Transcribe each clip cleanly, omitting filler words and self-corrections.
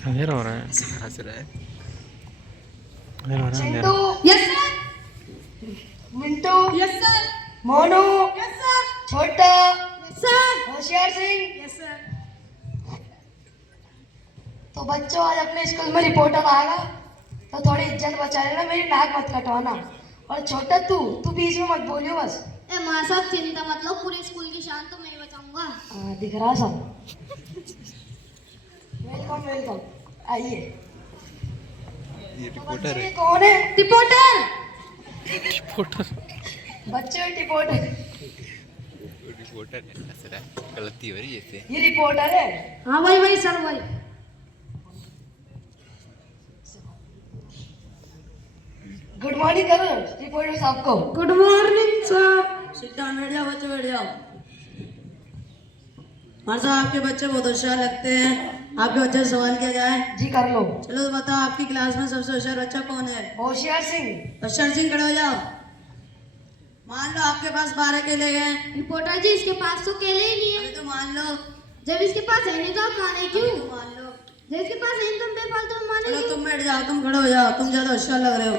अंधेरा हो रहा है। हंस रहा है। अंधेरा हो रहा है, चिंटू, अंधेरा। Yes sir. Mintu, yes sir. Monu, yes sir. छोटा, yes sir. Hoshiyar Singh. Yes sir. तो बच्चों आज अपने स्कूल में रिपोर्टर आएगा तो थोड़ी इज्जत बचा लेना, मेरी नाक मत कटवाना। और छोटा तू बीच में मत बोलियो बस। ए माँ साहब चिंता मत लो, पूरे स्कूल की शान तो मैं ही बचाऊंगा। दिख रहा सब। वेलकम वेलकम, आइए। ये तो रिपोर्टर बच्चे है। ये कौन है? रिपोर्टर। फोटो। बच्चे रिपोर्टर, रिपोर्टर है, हंस रहा है। गलती हो रही है इससे। ये रिपोर्टर है। हाँ वही सर वही। गुड मॉर्निंग करो रिपोर्टर साहब को। Good morning sir. Sit down, बैठ जाओ बच्चे, बैठ जाओ। मार साहब आपके बच्चे बहुत होशियार लगते हैं, आपके बच्चे से सवाल किया जाए। जी कर लो। चलो तो बताओ आपकी क्लास में सबसे होशियार बच्चा कौन है? होशियार सिंह। होशियार सिंह, खड़े हो जाओ। मान लो आपके पास 12 केले हैं। रिपोर्टर जी इसके पास तो केले ही नहीं अभी है। तो मान लो। जब इसके पास है नहीं तो आप माने क्यों? अभी तो मान लो। जब इसके पास है नहीं तो हम बेफालतू में माने चलो क्यों? तुम बैठ जाओ, तुम खड़े हो जाओ, तुम ज्यादा होशियार लग रहे हो।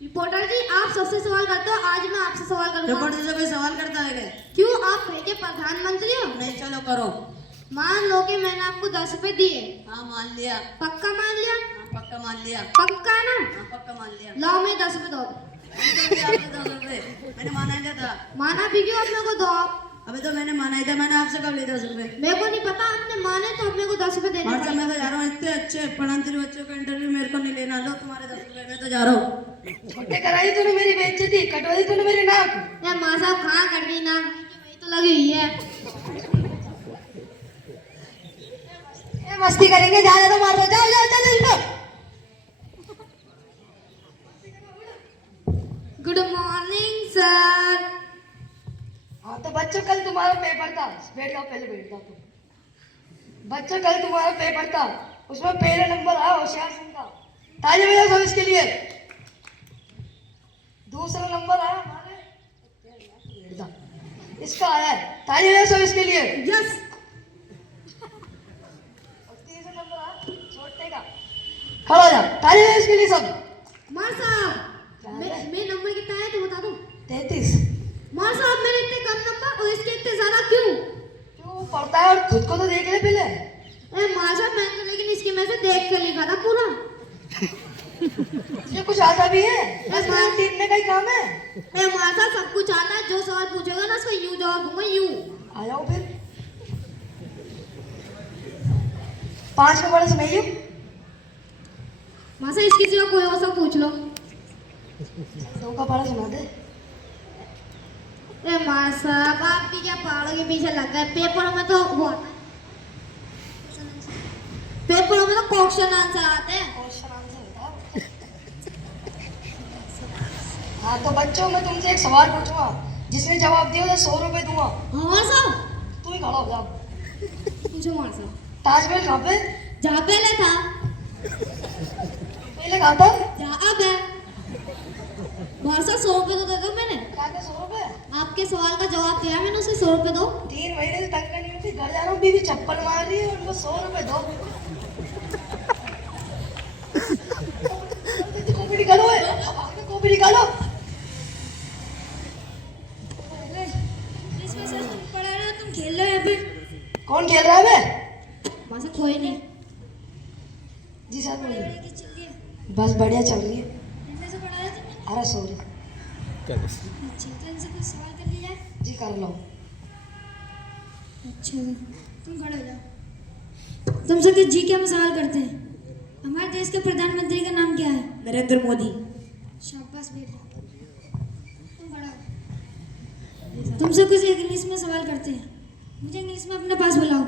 रिपोर्टर जी आप सबसे सवाल करते हो, आज मैं आपसे सवाल करूंगा। रिपोर्टर से कोई सवाल करता है क्या? क्यों आप कहीं के प्रधानमंत्री हो? नहीं, चलो करो। मान लो कि मैंने आपको 10 रुपए दिए, हाँ मान लिया। पक्का मान लिया? हाँ पक्का मान लिया। पक्का ना? हाँ पक्का मान लिया। लाओ मैं 10 रुपए दो। मैंने माना ही था। माना भी क्यों अपने को दो आप? अभी तो मैंने माना ही था, मैंने आपसे कब लिए 10 रुपए? मेरे को नहीं पता, आपने माने तो अपने को 10 रुपए देने और पड़ेंगे। मैं तो जा रहा हूँ, इतने अच्छे पढ़ांतरी बच्चों का इंटरव्यू मेरे को नहीं लेना। लो तुम्हारे 10 रुपए, मैं तो जा रहा हूँ। छोटे कराई तूने मेरी बेइज्जती, कटवाई तूने मेरी नाक। यार माँ साहब कहाँ कर दी ना, वही तो लगी हुई है। ये मस्ती करेंगे, ज्यादा तो मार दो। जाओ जाओ चलो इनको। Good morning sir. हाँ तो बच्चों कल तुम्हारा पेपर था, बैठ जाओ, पहले बैठ जाओ तुम। बच्चों कल तुम्हारा पेपर था, उसमें पहले नंबर आया होशियार सिंह का। ताली बजाओ सब इसके लिए। दूसरा नंबर आया हमारे, बैठ जाओ, इसका आया है। ताली बजाओ सब इसके लिए। यस। और तीसरा नंबर आया छोटे का। खड़ा हो जा, ताली बजाओ इसके लिए सब। माँ साहब मैं नंबर कितना है तो बता दो। 33। माँ साहब मेरे इतने कम नंबर और इसके इतने ज्यादा क्यों? क्यों पढ़ता है, और खुद को तो देख ले पहले। अरे माँ साहब मैंने तो लेकिन इसके में से देख कर लिखा था पूरा। ये कुछ आता भी है, बस माँ- तीनने का ही काम है। अरे माँ साहब सब कुछ आता है, जो सवाल पूछेगा ना उसका यूं जवाब दूंगा यूं। आ जाओ फिर। 5 में बड़े से मैं ही हूँ। माँ साहब इसकी सिवा कोई और सब पूछ लो। 2 का बड़ा सुना दे। अरे माँ साहब आपकी क्या पहाड़ों के पीछे लग गए, पेपरों में तो वो आता है। पेपरों में तो क्वेश्चन आंसर आते हैं। क्वेश्चन आंसर होता है। हाँ तो बच्चों मैं तुमसे एक सवाल पूछूंगा, जिसने जवाब दिया उसे 100 रुपए दूंगा। हाँ माँ साहब तू ही खड़ा हो जा। पूछो माँ साहब। ताजमहल कहाँ पे? जहाँ पहले था पहले कहाँ था? जहाँ अब है। माँ साहब 100 रुपए तो दे दो मैंने। कहाँ के 100 रुपए? आपके सवाल का जवाब दिया मैंने, उसे 100 रुपए दो। 3 महीने से तंग नहीं होती, घर जा रहा हूँ, बीवी चप्पल मार रही है, उनको 100 रुपए दो। कॉपी निकालो, कॉपी निकालो। इसमें से तुम पढ़ा रहे हो, तुम खेल रहे हो यहाँ पे। कौन खेल रहा है बे? माँ साहब कोई नहीं। जी सर बोलिए। की चल रही है। बस बढ़िया चल रही है। इनसे से पढ़ा रहे तुमने? अरे सॉरी। क्या दस? अच्छा तो इनसे कुछ सवाल कर लिया है? जी कर लो। अच्छा तुम खड़े हो जाओ। तुमसे कुछ जी के हम सवाल करते हैं। हमारे देश के प्रधानमंत्री का नाम क्या है? नरेंद्र मोदी। शाबाश बेटा। तुम खड़ा हो। तुमसे कुछ इंग्लिश में सवाल करते हैं, मुझे इंग्लिश में अपने पास बुलाओ।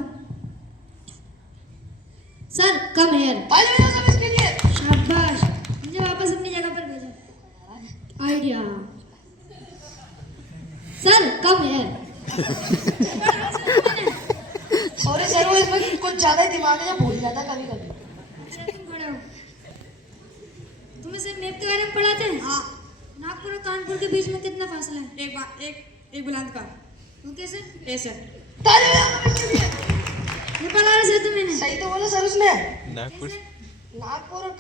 Sir come here. ताली बजाओ सब इसके लिए। शाबाश, मुझे वापस अपनी जगह पर भेजो। Idea. Sir come here. Sorry sir, वो इसमें कुछ ज्यादा ही दिमाग है, भूल जाता कभी कभी। तुम खड़े हो। तुम इसे मैप के बारे में पढ़ाते हैं? हाँ। नागपुर और कानपुर के बीच में कितना फासला है? एक बुलंद का। वो कैसे? ऐसे। ताली बजाओ सब इसके लिए। नेपाल और पास है तो मैंने सही तो बोला सर उसने। नागपुर नागपुर और